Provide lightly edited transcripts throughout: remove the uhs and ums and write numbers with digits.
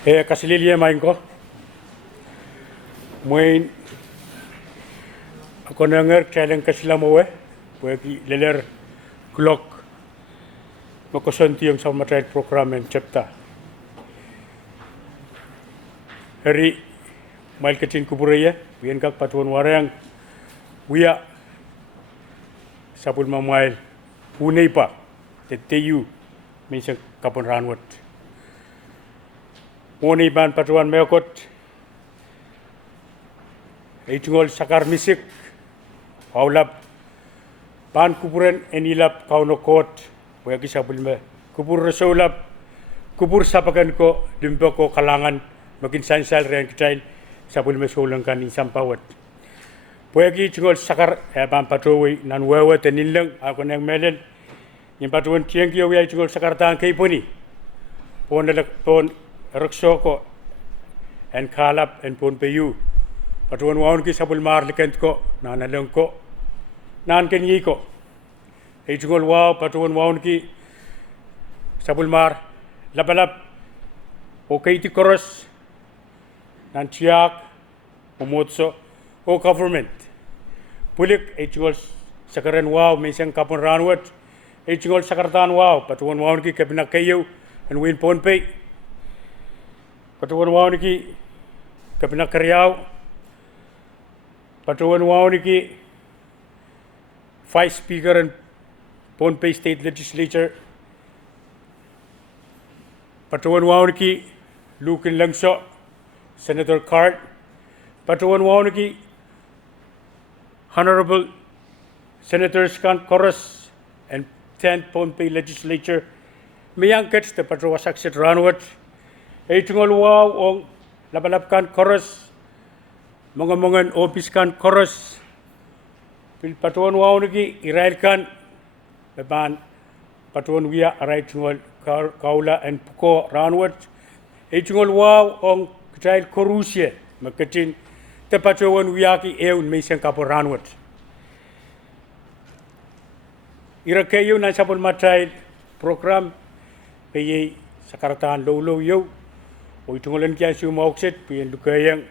Kasililia main ko. Main ako nangar challenge kasilamowe. Pwede leler clock. Makosanti yung sa matay program and chapter. Hari mail kecin kuburaya. Biar kak patuan warang. Wia sapul mamail. Pohnpei pa. TTU. Minsan kapon ranwat. Pohnpei ban patuan meokot. Itungol sakar misik. Paulap. Ban kuburan enilap kaunokot. Waya kisapul me. Kubur rasulap. Kubur sapakan ko. Limpa ko kalangan. Makin sansal riyan kitail. Sapul me solangkan isang pawat. Pwagi tungol sakar ban patuwi nan wewe tenilang ako nang melen. Yung patuan tiyang kiyo waya tungol sakar taan kay poni. Pon rakso ko en kalap en Pohnpei. Patuan waon ki sapul mar likent ko nanalong ko nan kenyi ko. Ay tungol wow patuan waon ki sapul mar labalap okay ti koros nan tiyak umotso o government. Pulik ay tungol sakaran wow minsan kapon ranwat. Ay tungol sakartaan wow patuan waon ki kabinak kayo en win Pohnpei. Patuan waon ki kabinak karyaw. Patuan waon ki Vice Speaker and Pohnpei State Legislature. Patuan waon ki Lukin Langso, Senator Card. Patuan waon ki Honorable Senators Kan Koros and 10th Pohnpei Legislature. Mayangkets te patuwa saksit ranwat. Ay tungol wow ong labalapkan Koros. Mga office kan Koros. Pil patuan wow nagi irail kan. Beban patuan wiya aray tungol kaula and puko ranwat. Ay tungol wow ong kitail korusye. Magkatin te patuan wiya ki eun may siyang kapo ranwat. Ira kayo na sapon matay program kaya sakartaan lolo yo. O itungolan kaya siya mauksit piyan lukayang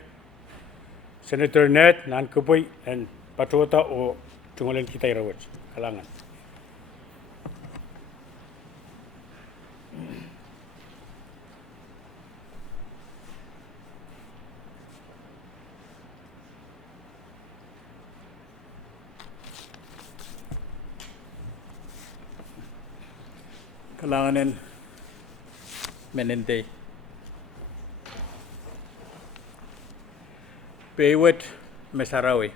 Senator Net nan kapoy and patota o tungolan kita irawat kalangan. Kalanganin menente Pewet mesarawi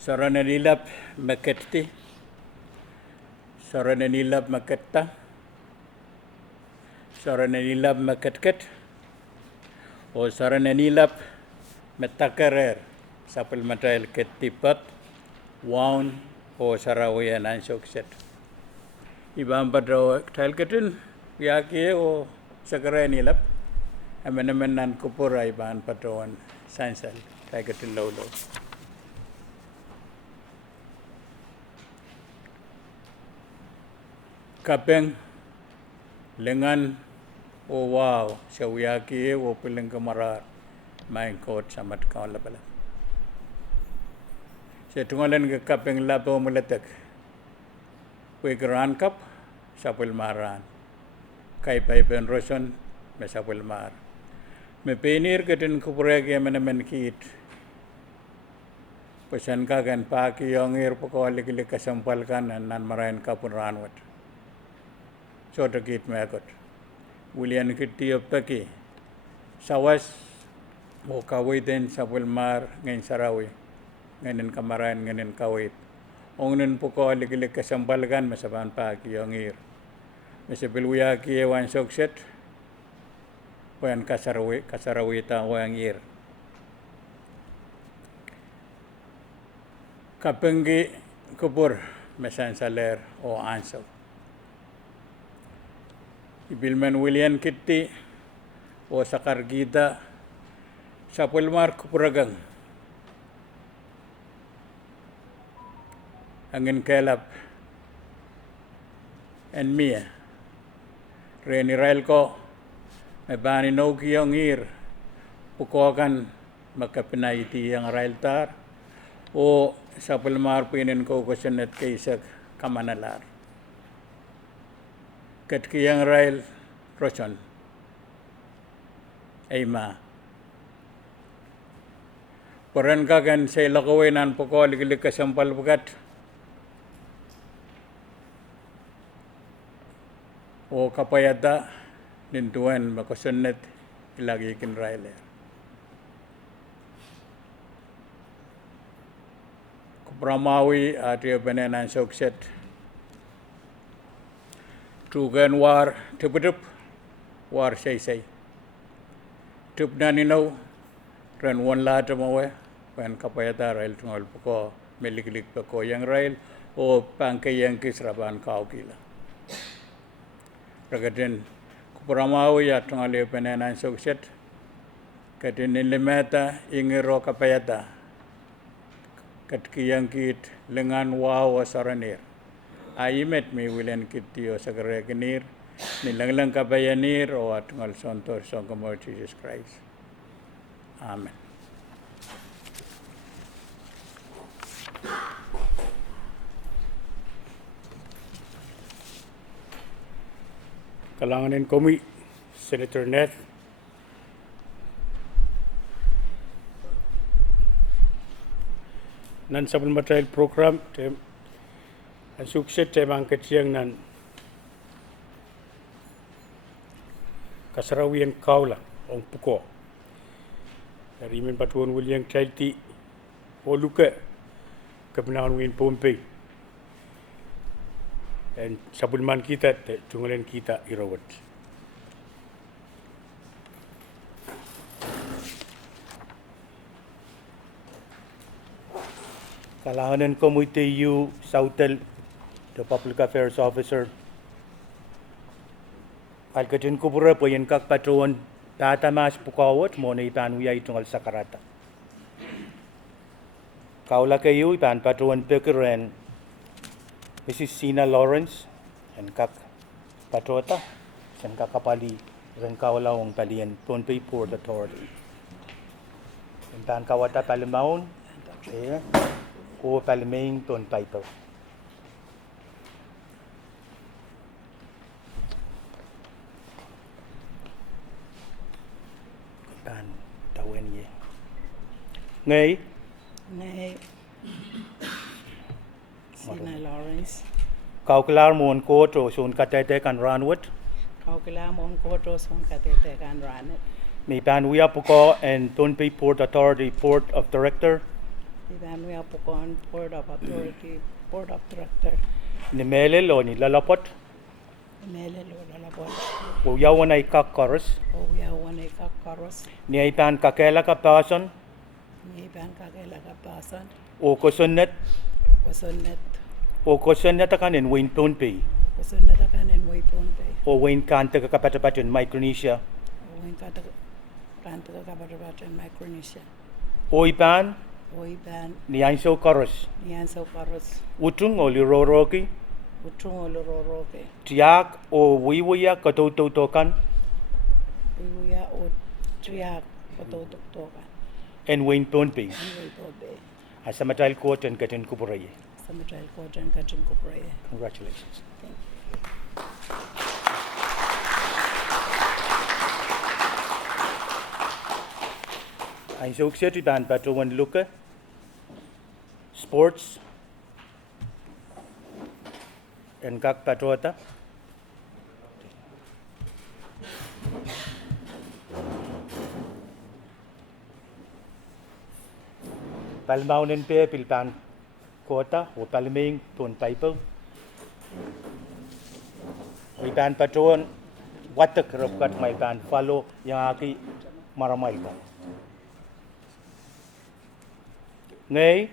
sarananilap maketti sarananilap maketta sarananilap maketket o sarananilap metakarer sapel matail ketipat waun o sarawi anan sokset ibang padro talketin yaki o sakaranilap amenamenan kupura ibang patron sansal talketin lolo kapeng lengan o wow sawiyaki o piling kamarar main kot samat kawan labala setungalan ke kapeng lapo meletak Wigran kap sapul maran kai pai pen roson me sapul mar me penir ketin kupure ke menemen kit pesan ka kan paki yongir pokoli kili kasampal kan nan marain kapun ranwat sota kit mekot William kit tiop taki sawas o kawai den sapul mar ngain sarawi ngain kamarain ngain kawai ongnen poko alig-alig kasambalgan masaban pa kiyongir. Masabil wiya kiyewan sokset wayan kasarawita wayangir. Kapenggi kubur mesan saler o anso. Ibilman William Kitty o sakargida sa pulmar kupuragang angin kelap en mia reni rail ko may bani no kiyong ir pukokan makapinaiti yang railtar o sa palmar pinin ko kusanet kaysa kamanalar. Kat kiyang rail roson ay ma. Peran kagan sa ilakaway nan poko ligilig kasampal bukat o kapayata nintuan makusunet ilagi kin raile. Kupramawi ati benenan sukset tugan war tiputup war say tup naninaw ran one lata mawe pan kapayata rail tungal poko meliklik poko yang rail o pangkay yang kisraban kau kila. Ragatin kupramawi at tungal penenan sukset katin nilimeta ingiro kapayata kat kiyang kit lengan wow saranir. Aimet mi wilen kitio sagare kenir nilanglang kabayanir o at tungal sontor songkamo Jesus Christ. Amen. Kalanganin kami Senator Neth, nan supplementary program tem ang sukset temang keciyang nan kasarawian kaula ong puko dari min patuan William Chalti o luka kebenaran win Pohnpei dan sabulman kita tunggalan kita irawat. Kalanganan Komite U Sautel, the Public Affairs Officer. Alkatin kubura po yan kak patron tatamas pukawat mo na ipanwiya itong sakarata. Kaula kayo ipan patron pekiren Mrs. Sina Lawrence and kak patrota sen kakapali ren kaula ang palian Pohnpei Port Authority. Ipan kawata palimaon o palimain Pohnpei po. Ipan tawen ye. Ngay Sina Lawrence. Kaukelar mon koto sun katete kan ranwat. Kaukila mon koto son katete kan ranet. May panwiya puko and Pohnpei Port Authority Port of Director. Iban we apukon Port of Authority, Port of Director. Ni mele lo ni lalapot. Mele lo lalapot. O yawan ay kakkoros. O ya wane kakkaros. Ni ay pan kakela kapason. Iban kakela kapasan. O kosunnet. Kusunnet. O kosunnet kanin Wayne Pohnpei. Kusunnet akanin way Pohnpei. O Wayne kanta kapatapatin Micronesia. O wing kanta kabatabatin Micronesia. O ipan O iban ni anso koros. niyan sa karos. Utung o liroroki. Utung o lororoke. Tiyak o wiwaya katututokan. Iwuya o triak patutuktokan. And Wayne Pohnpei. Way Pohnpei. Asa matal court and katin kupuraye. Sa Matral Kojan Kajun Kupraye. Congratulations. Thank you. Ang sukset iban patuan luka. Sports. And kak patuata. Palmaunin pe pilpan kota o palming Pohnpei po. Iban patuan watak rupkat may ban follow yang aki maramay ka. Ngay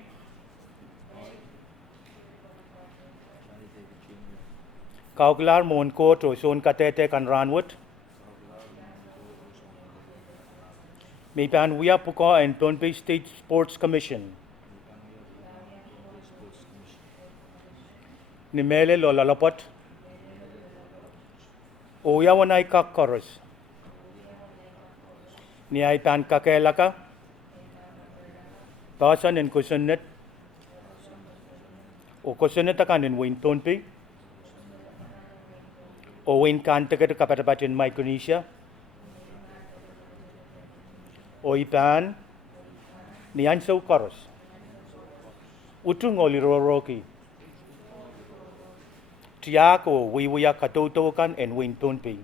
Kauklar mon ko to son katete kan ranwut. May pan wiya puko and Pohnpei State Sports Commission. Ni mele lo lalapot. O yawanay kakkoros. ni ay pan kakelaka basan en kusunet o kusunet akan en win Pohnpei o win kan teker kapatapatin Micronesia o ipan ni anso koros utung oli roroki tiak o wiwia katotokan en win Pohnpei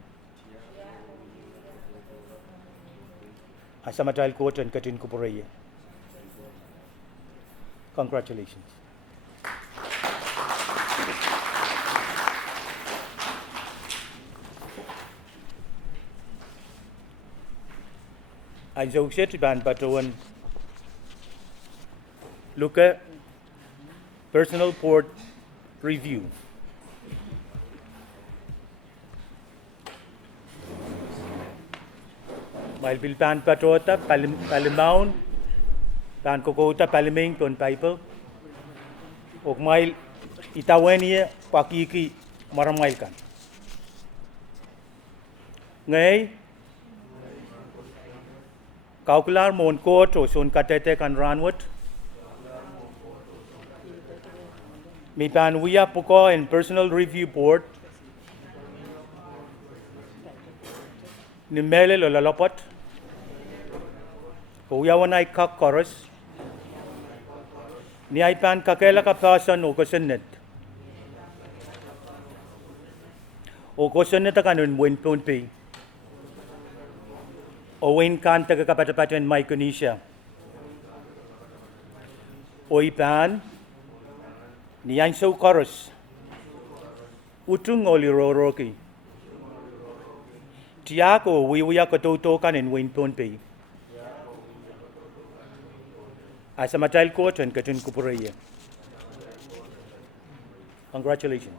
asamatal court and katin kupuraya. Congratulations. Ay zogset ban batuan Luka personal port review. Mail bil pan patota palimaun pan kokota paliming Pohnpei og mail itawenia pakiki maramail kan ngay calcular mon ko to son katete kan ranwat mi pan wiya poko in personal review board ni mele lo lalapot Kuya wanay kak koros ni ay pan kakela kapasan o kusunet akan win Pohnpei o win kan taga kapatapatan Micronesia o ipan ni anso koros utung oli roroki tiak o wiwiya katotokan en win Pohnpei asamatal court and katin kupuraya. Congratulations.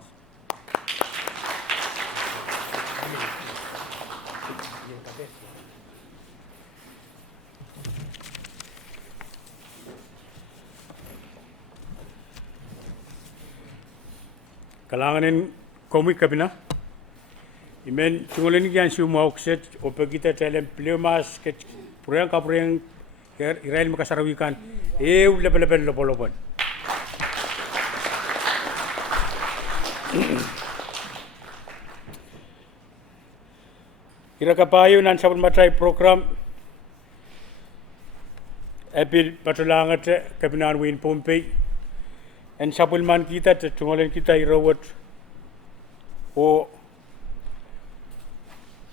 Kalanganin komik kabina. Imen tungolen gian siu maukset ope kita telem plemas ke purang kapurang Israel makasarawikan level lopolopon. Ira kapayo nan sabun matay program epil patulangat kabinan win Pohnpei en sabun man kita tungolen kita irawat o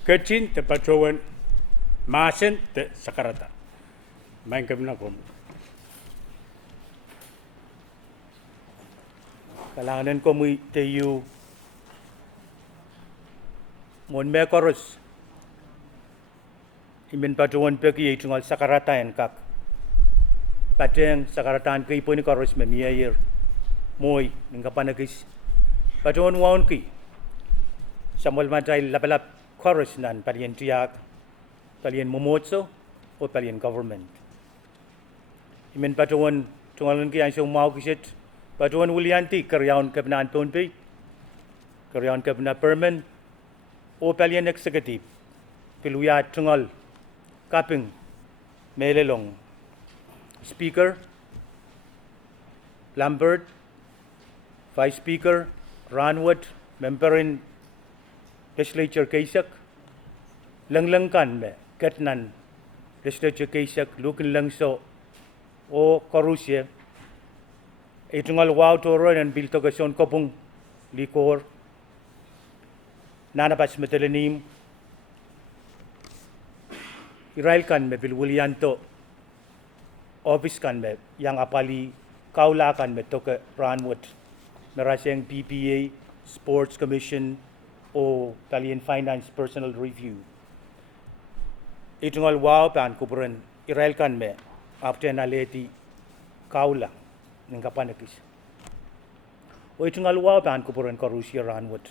kecin te pacowan masen te sakarata. Main kabinan kom. Kalanganan ko muy tayo mon me koros imen patuan peki itungal sakarata en kak pateng sakaratan kay po ni koros me miyayer moy ninga panagis patuan waon ki samal matay lapalap koros nan palian tiyak palian momotso o palian government imen patuan tungalan ki ang mau kisit patuan Wulianti karyawan kabinan Pohnpei karyawan kabinan permen o palian executive piluya tungal kaping melelong speaker Lambert vice speaker Ranwood member in legislature kaisak langlangkan me katnan legislature kaisak lukin langso o korusye itungal wow toro and biltogasyon kopung likor nanapas metelenim Israel kan me bilwulianto office kan me yang apali kaula kan me toke Ranwood meraseng PPA Sports Commission o Italian Finance Personal Review itungal wow pan kupuran Israel kan me after naleti kaula ng kapanakis o itungal wow pan kupuran korusya Ranwood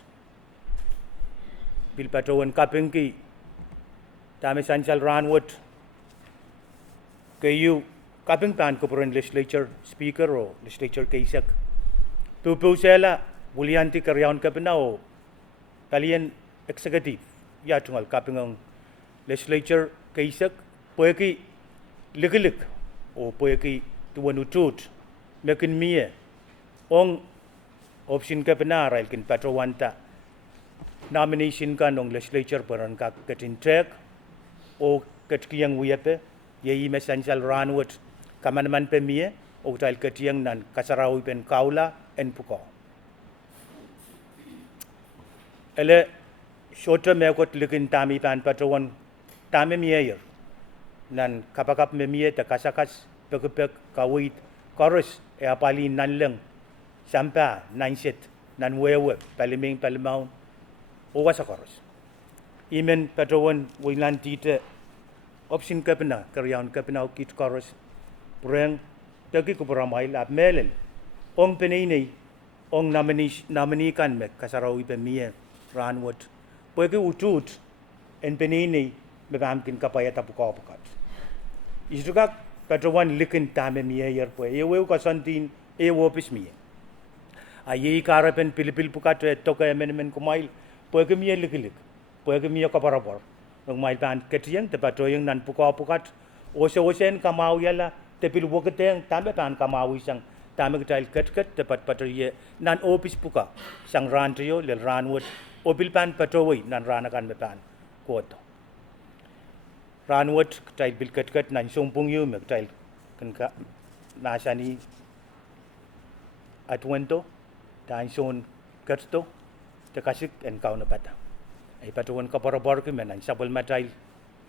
bilpatawan kapengki Tami sansal Ranwood kayu kaping pan kupuran legislature speaker o legislature kaisak pupusela Wulianti karyawan kapina o Italian executive ya tungal kaping ang legislature kaisak poeki likilik o poeki tuan utut mekin mie ong option ka penara ilkin patrawanta nomination ka nong legislature peron ka katin trek o katkiyang wiyape ye essential ranwat kamanman pe mie o tal katiyang nan kasarawi pen kaula en puko ele shota me kot likin tami pan patrawan tami mie nan kapakap me mie ta kasakas pekepek kawit korus e apali nan leng sampa nan set nan wewe paliming palimau o wasa korus imen patrawan wilan tite option kapena karyaun kapena kit korus breng tagi ko beramai lap melel ong penini ong nominee kan me kasarawi pe mie ranwat pwede utut en penini me bamkin kapaya tapuko pukat isukak patrawan likin tame mie yer pwe yewe ka santin e wopis mie ayi karapen pilipil pukat toka emen kumail pwede mie likilik pwede mie kaparapor ng mail pan ketiyang te patroyang nan puko pukat ose kamau yala te pil woketeng tame pan kamau isang tame ketail ket te patroye nan opis puka sang rantriyo le ranwat opil pan patroy nan ranakan me pan koto ranwat ketail bil ket nan sumpung yu me ketail kanka nasani atwento tan son ketto te kasik en kauna pata ay patuan kaparabor ki menan sabol matail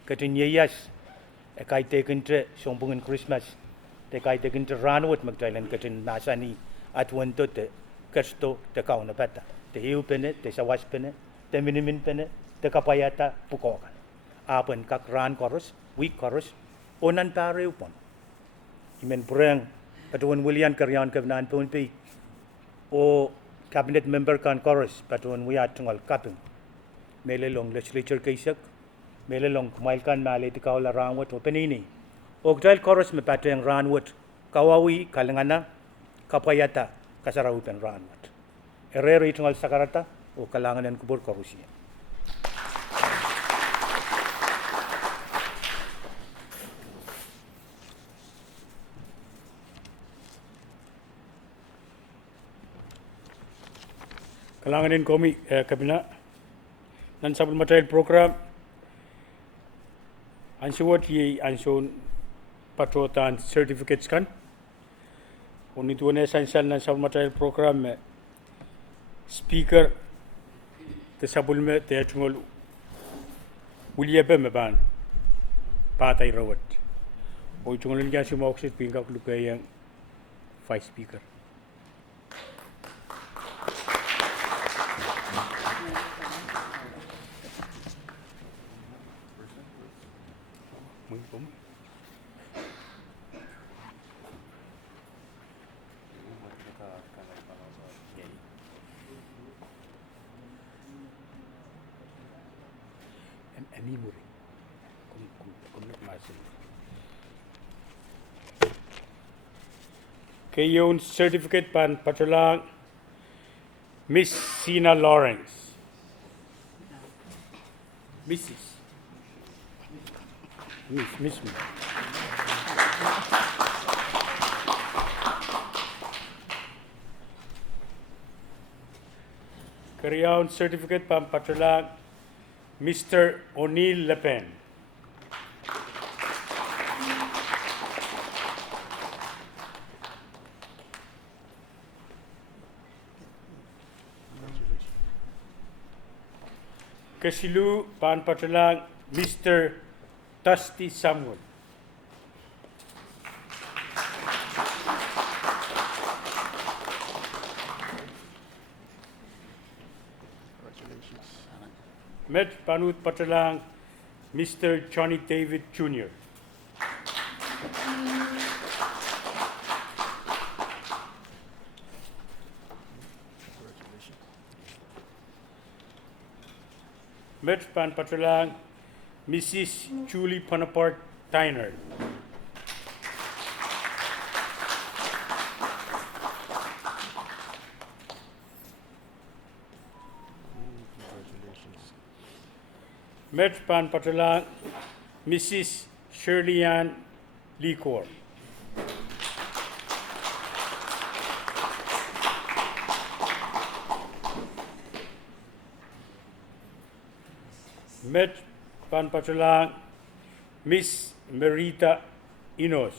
ketin yeyas e kai teken tre sombungen Christmas te kai teken tre ranwat magtailan ketin nasani atwento te kesto te kauna pata te hiu pene te sawas pene te minimin pene te kapayata pukokan apen kak ran korus week korus onan pare upon imen breng patuan William karyan kevnan Pohnpei o cabinet member kan korus patuan wiat tungal kaping melelong legislature kaisak melelong kumailkan mali tikaw la ranwat o penini ogdal korus me pateng ranwat kawawi kalangana kapayata kasarawipen ranwat erero itungal sakarata o kalanganan kubur korusiya kalanganin komi kabina nan sabul material program ansuwat ye anson patrotan certificates kan unitu ne essential nan sabul material program me speaker te sabul me te tungol uliabe me ban patay rawat o tungol ngan si moksit pingak lukayang vice speaker Kayon certificate pan patulang Miss Sina Lawrence. Mrs. Miss. Kayon certificate pan patulang Mr. O'Neill Le Pen. Kasilu pan patulang Mr. Dusty Samuel. Met panut patulang Mr. Johnny David Jr. Met pan patulang Mrs. Julie Bonaparte Tyner. Met pan patulang Mrs. Shirley Ann Licor. Met Pohnpei Miss Merita Inos.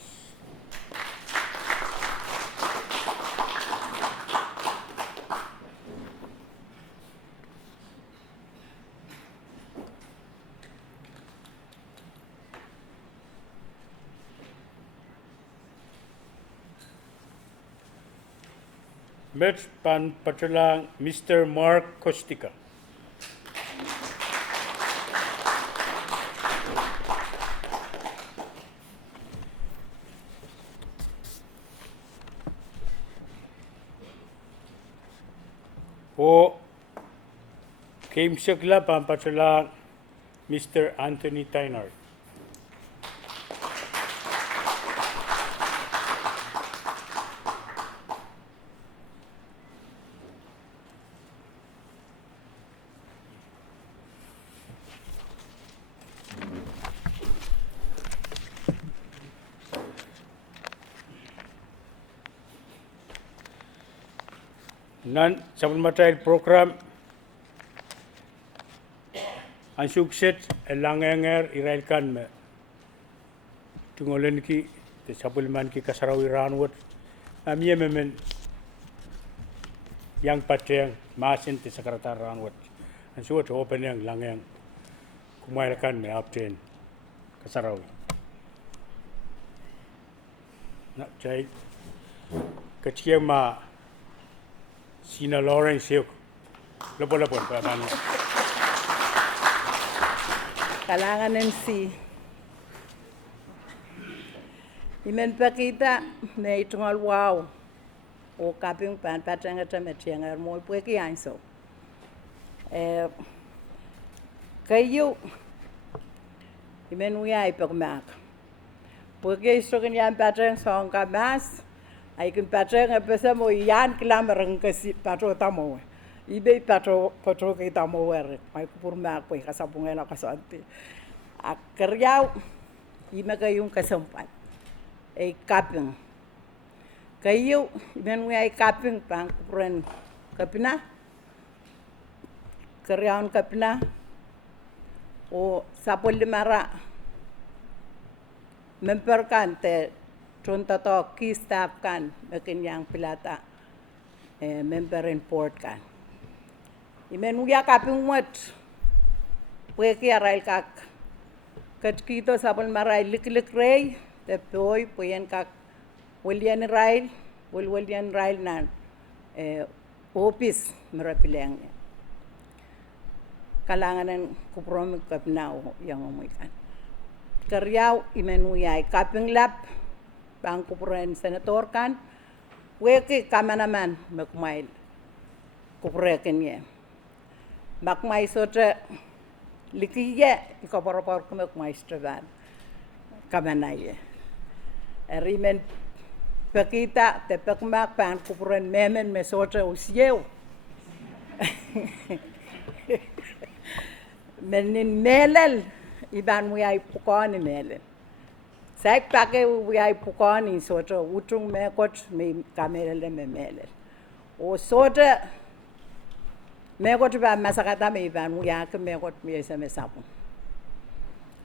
Met Pohnpei Mr. Mark Kostika. O Kimsakla Pohnpei Mr. Anthony Tynard. Nan supplementary program ang sukses langanger irailkan me tungolen ki te supplement ki kasarawi ranwat amia memen yang pateng masin te sekretar ranwat ang suat open yang langang kumailkan me apten kasarawi nak cai kecil ma Sina Lawrence Silk. Lapon Pak Banu. Kalangan MC. Imen pakita na itungal wow. O kaping pan patanga tametiang mo pueki anso. Kayo imen uyai pagmak. Pueki istokin yan patang song kamas. Ay kun patang apesa mo yan kilamerang kasi patro tamo. Ibe patro kita mo wer. Ay kupurma ko kasabungela kasanti. Akaryaw ima kayong kasampan. Ay kaping. Kayo imen ay kaping pang kupuran kapina. Karyawan kapina. O sapol limara. Memperkante Contoh to key staff kan, makin yang pilata member in port kan. Imen uya kaping mat, pueki aral kak, kito sabon maray lik rey, te poi puyen kak William Rail nan office merapilang. Kalangan ng kupromik kapnao yang umuikan. Karyaw imen uya kaping lap. Bang kupuren senator kan, weki kamanaman makmail kupurekin ye. Makmai sote likiye ikoporopor kumakmai stravan kamanaye. Erimen pakita te pakmak pan kupuren memen me sote usieu. Menin melel iban muyai pukoni melel. Saya pakai wiai pukani soto utung mekot me kamera me melel. O soto mekot ba masakata me ban wiai ke mekot me sama sapu.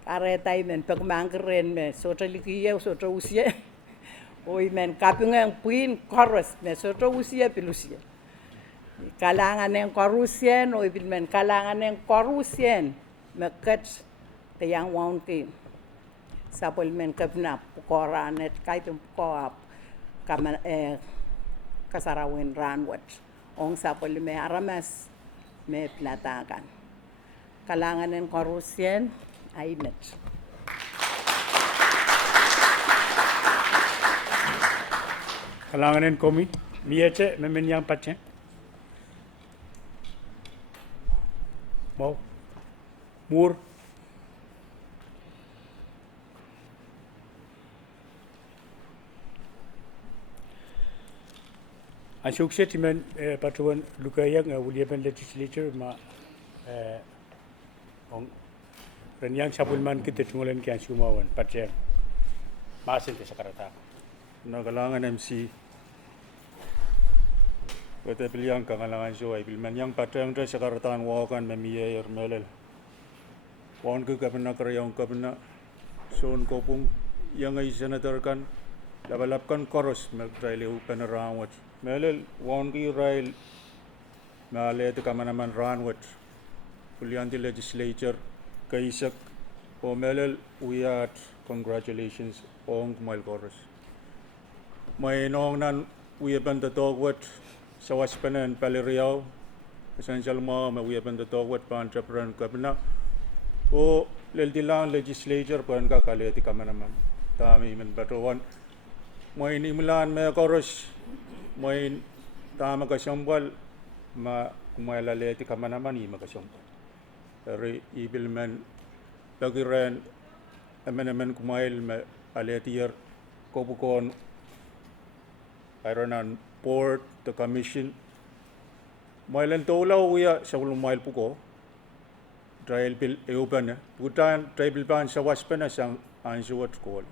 Are tai men pek mangkeren me soto likiye soto usia. O men kapingan puin koros me soto usia pilusia. Kalangan yang korusien o men kalangan yang korusien meket te yang waun ke sapol men kapna pukora net kaitum pukora kama kasarawin ranwat ong sapol me aramas me platakan kalangan en korusien ainet Kalangan en komi miece memen yang patchen. Mau mur ang sukses timan patuan lukayang William legislature ma ong Renyang sabulman kita tungulan kian sumawan patjeng. Masin te sakarata. Nagalangan MC. Kata pilihan kangalangan joy. Bilman yang patang dah sekarang wakan memiya melel. Wan ke kapena kerjaan kapena. Son kopung yang ay senator kan. Labalapkan koros magtrail penerawat. Melel wan ke rail. Malay tu kamanaman ranwat. Pilihan di legislature. Kaisak. O melel uyat. Congratulations on kumail koros. May nong nan uyapan the dogwat sa waspanan paliriaw. Essential mo uyapan the dogwat pan chapran kapna. O leldilang legislature pan ka kaleti kamanaman. Tami men batuan. May nimulan may koros. May tama kasambal ma kumail aleti kamanaman ima kasambal. Ri ibilman bagiran amenamen kumail me aletier kopukon Ironan board, the commission. Mailan tolaw uya sa ulong mail puko. Trial bill euban. Butan trial bill ban sa waspana sang ansuat ko.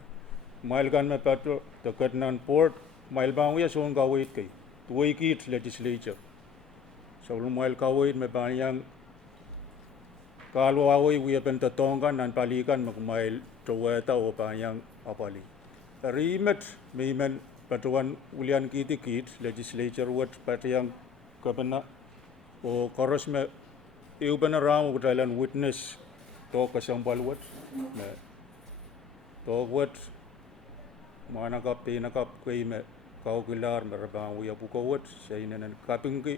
Mail gan me patro the katnan board. Mail ban uya so gawit kay. Tuway kit legislature. Sa ulong mail kawit me banyang kalwa uy uya benta tongan nan palikan magmail taweta o banyang apali. Rimet meimen Patuan ulian kit legislature wat patiyang kapana o koros me iubana ram ugdailan witness to kasambal wat me to wat mana kap tinakap kay me kau gilar me rabang uya buko wat sa inanan kapingki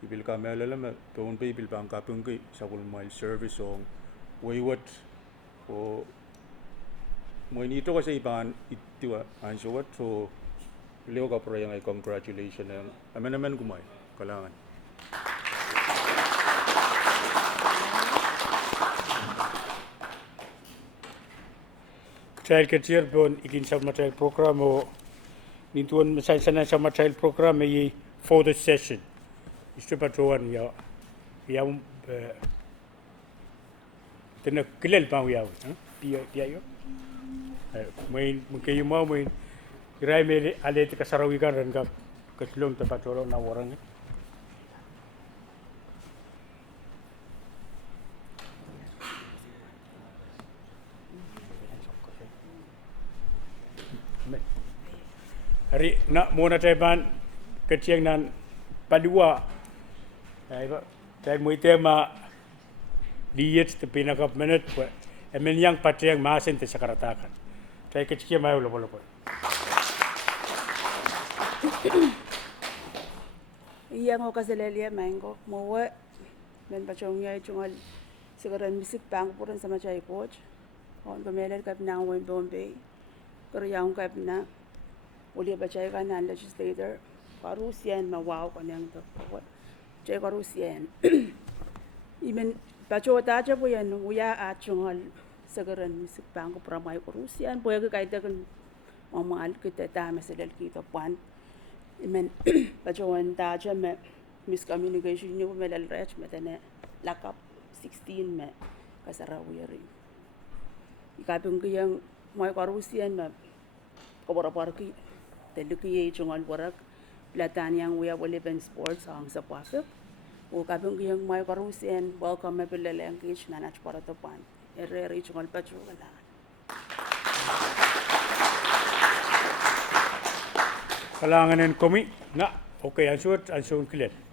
ibil kamelala me Pohnpei ibil bang kapingki sa mile service ong waywat o mo nito kasi iban itiwa ansuwat so Leo ka pro yung ay congratulations ng amen gumay kalangan. Trial kecil pun ikin sa trial program o nintuan masay sana sa trial program ay for the session. Isto patuan ya tenak kilal pa ya. Dia yo. Main mungkin mau main Kirai mele ale te kasarawikan ran ka keslong tempat orang na orang ni. Hari nak mona taiban keciang nan padua. Ai ba tai moi tema diet te pinakap minute pa. Emen yang patriang masen te sakaratakan. Tai keciang mai lo. Iya ngo kaselelia mango mowe men pachongya chungal sigaran misik pang puran sama chai coach on bemeler kap na wen Pohnpei karyang kap na uli bachai kan na legislator karusian ma wow kanang to chai karusian imen pacho ta cha boyan uya a chungal sigaran misik pang puran mai karusian boya ka kaita kan mamal kita ta meselel kita pan Imen pacuan taja me miscommunication ni me lal rech me tane lakap 16 me kasara wiri. Ikapung kiyang may karusian me kabara parki teluki ye chungal warak platan yang we wale ben sports ang sa pasok. O kapung kiyang may karusian welcome me pelele engage na nach para to pan. Erre chungal pacuan. Kalangan ng komi na okay answer kilit.